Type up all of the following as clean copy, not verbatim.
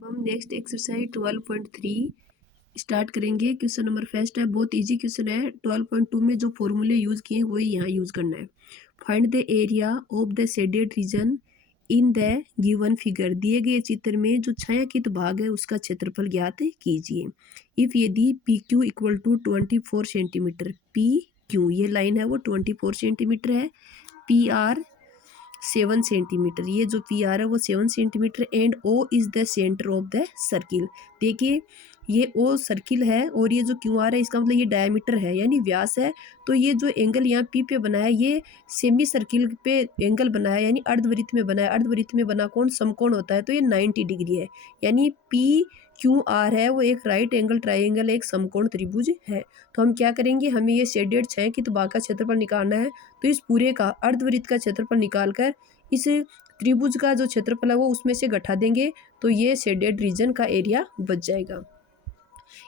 हम next exercise 12.3 start करेंगे। Question number first है, बहुत इजी क्वेश्चन है। 12.2 में जो फॉर्मूले यूज किए हैं वही यहाँ यूज करना है। Find the area of the shaded region in the given figure. दिए गए चित्र में जो छायांकित भाग है उसका क्षेत्रफल ज्ञात कीजिए। इफ यदि P Q equal to 24 centimetre, P Q ये लाइन है वो 24 सेंटीमीटर है, पी आर 7 सेंटीमीटर, ये जो पी आर है वो 7 centimetre, and O is the centre of the circle. देखिए ये ओ सर्किल है और ये जो क्यू आर है इसका मतलब ये डायमीटर है यानी व्यास है। तो ये जो एंगल यहाँ पी पे बना है ये सेमी सर्किल पे एंगल बना है यानी अर्धवृत्त में बना है। अर्धवृत्त में बना कौन समकोण होता है, तो ये 90 डिग्री है यानी पी क्यू आर है वो एक राइट एंगल ट्राइंगल एक समकोण त्रिभुज है। तो हम क्या करेंगे, हमें ये शेडेड छायांकित भाग का क्षेत्रफल निकालना है। तो इस पूरे का अर्धवृत्त का क्षेत्रफल निकालकर इस त्रिभुज का जो क्षेत्रफल है वो उसमें से घटा देंगे तो ये शेडेड रीजन का एरिया बच जाएगा।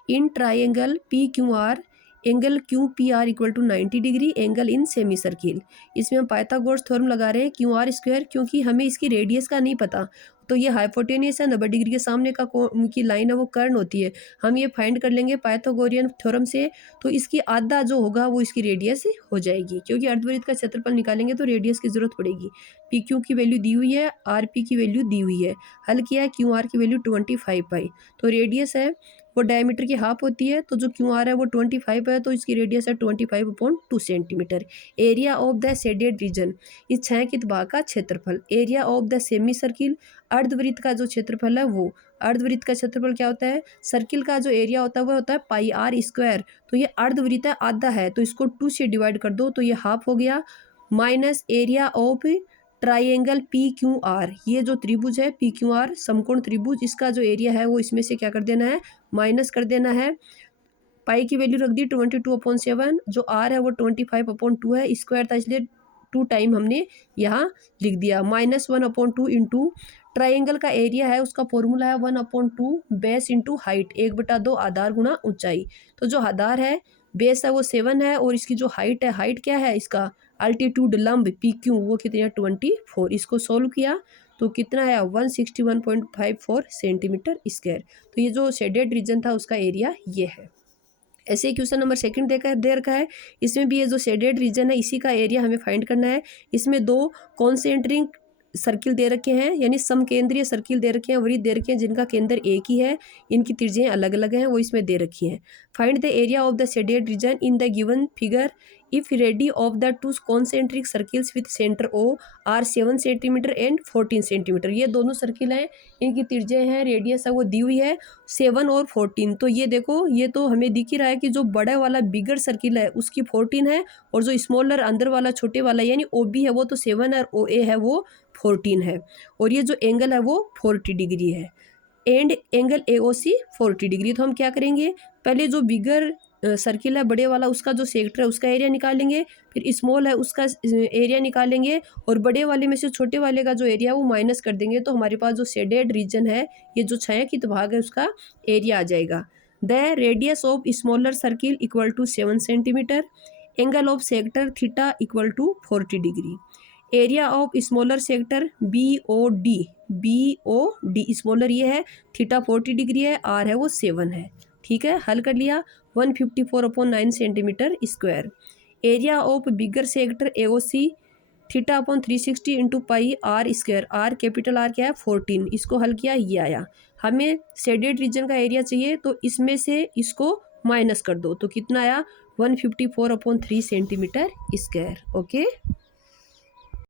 In triangle P Q R angle Q P R equal to 90 degree angle in semi circle. इसमें हम पाइथागोरस थ्योरम लगा रहे हैं क्यू आर स्क्वायर, क्योंकि हमें इसकी रेडियस का नहीं पता। तो ये हाइपोटेनियस है, 90 डिग्री के सामने का की लाइन है वो कर्ण होती है। हम ये फाइंड कर लेंगे पाइथागोरियन थ्योरम से। तो इसकी आधा जो होगा वो इसकी रेडियस हो जाएगी, क्योंकि अर्धवृत्त का क्षेत्रफल निकालेंगे तो रेडियस की जरूरत पड़ेगी। पी क्यू की वैल्यू दी हुई है, आर पी की वैल्यू दी हुई है। हल किया है, क्यू आर की वैल्यू 25 पाई। तो रेडियस है वो डायमीटर की हाफ होती है, तो जो क्यू आर है वो 25 है, तो इसकी रेडियस है 25/2 centimetre. Area of the shaded region, इस छायांकित भाग का क्षेत्रफल। Area of the semicircle, अर्धवृत्त का जो क्षेत्रफल है वो। अर्धवृत्त का क्षेत्रफल क्या होता है, सर्किल का जो एरिया होता है वो होता है पाई आर स्क्वायर। तो ये अर्धवृत्त है, आधा है, तो इसको 2 से डिवाइड कर दो तो ये हाफ हो गया, minus area of triangle P Q are. ये जो त्रिभुज है पी क्यू आर समकोण त्रिभुज, इसका जो एरिया है वो इसमें से क्या कर देना है, माइनस कर देना है। पाई की वैल्यू रख दी 22/7, जो आर है वो 25/2 है, स्क्वायर था इसलिए 2 टाइम हमने यहाँ लिख दिया। -1/2 इंटू ट्राइंगल का एरिया है उसका फॉर्मूला है 1/2 बेस इंटू हाइट, 1/2 आधार गुणा ऊंचाई। तो जो आधार है बेस है वो 7 है और इसकी जो हाइट है, हाइट क्या है इसका, अल्टीट्यूड लंब पी क्यू वो कितनी है 24। इसको सोल्व किया तो कितना है 161.54 सेंटीमीटर स्क्वायर। तो ये जो शेडेड रीजन था उसका एरिया ये है। ऐसे ही क्वेश्चन नंबर सेकंड दे रखा है, इसमें भी ये जो शेडेड रीजन है इसी का एरिया हमें फाइंड करना है। इसमें 2 कॉन्सेंट्रिक सर्किल दे रखे हैं यानी समकेंद्रीय सर्किल दे रखे हैं, वृत्त दे रखे हैं जिनका केंद्र एक ही है, इनकी त्रिज्याएं अलग अलग हैं, वो इसमें दे रखी हैं। Find the area of the shaded region in the given figure if radii of the 2 concentric circles with centre O are 7 centimetre and 14 centimetre. ये दोनों सर्किल हैं, इनकी त्रिज्याएं हैं, रेडियस है वो दी हुई है 7 और 14। तो ये देखो ये तो हमें दिख ही रहा है कि जो बड़ा वाला बिगर सर्किल है उसकी 14 है और जो स्मॉलर अंदर वाला छोटे वाला यानी ओ बी है वो तो 7 और ओ ए है वो 14 है। और ये जो एंगल है वो 40 डिग्री है and angle A O C 40 degree. तो हम क्या करेंगे, पहले जो बिगर सर्किल है बड़े वाला उसका जो सेक्टर है उसका एरिया निकालेंगे, फिर स्मॉल है उसका एरिया निकालेंगे और बड़े वाले में से छोटे वाले का जो एरिया वो माइनस कर देंगे। तो हमारे पास जो शेडेड रीजन है ये जो छायांकित भाग है उसका एरिया आ जाएगा। The radius of smaller circle equal to 7 centimetre, angle of sector theta equal to 40 degree. Area of smaller sector B O D smaller ये है, थीटा 40 डिग्री है, आर है वो 7 है। ठीक है, हल कर लिया, 154/9 centimetre square. Area of bigger sector A O C θ/360 into pi R square, R capital R क्या है 14। इसको हल किया ये आया। हमें शेडेड रीजन का एरिया चाहिए तो इसमें से इसको माइनस कर दो तो कितना आया 154/3 सेंटीमीटर स्क्वायर। ओके।